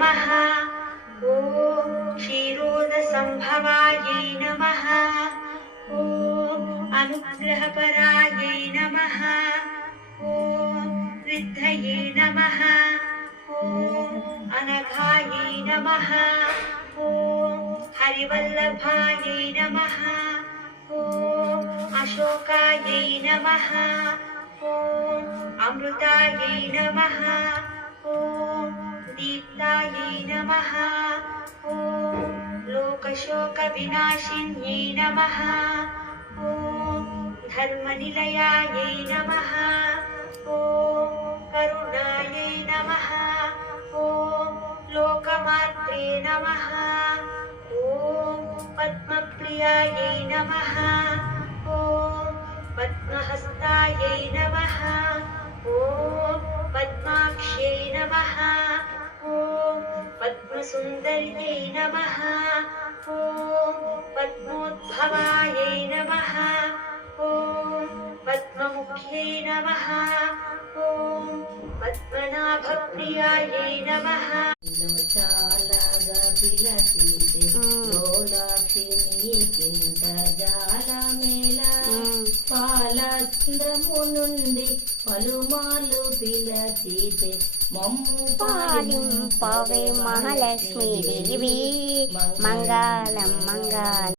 नमः। ॐ क्षीरोदसम्भवायै नमः। ॐ अनुग्रहपरायै नमः। ॐ वृद्धये नमः। ॐ अनघायै नमः। ॐ हरिवल्लभायै नमः। ॐ अशोकायै नमः। ॐ अमृतायै नमः। ॐ दीप्तायै नमः। ॐ लोकशोकविनाशिन्यै नमः। ॐ धर्मनिलयायै नमः। ॐ करुणायै नमः। ॐ लोकमात्रे नमः। ॐ पद्मप्रियायै नमः। ॐ पद्महस्तायै नमः। ॐ पद्माक्ष्यै नमः। ॐ पद्मसुन्दर्यै नमः। ॐ पद्मोद्भवायै नमः। ॐ पद्ममुख्यै नमः। ॐ पद्मनाभप्रियायै नमः। చాలాగా పిలచితే లోలాక్షి నీకింత జాలమేలా పాలస్త్రము నుండి పలుమార్లు పిలచితే మమ్ము పాలింపవే మహాలక్ష్మీదేవి మంగళం మంగళం.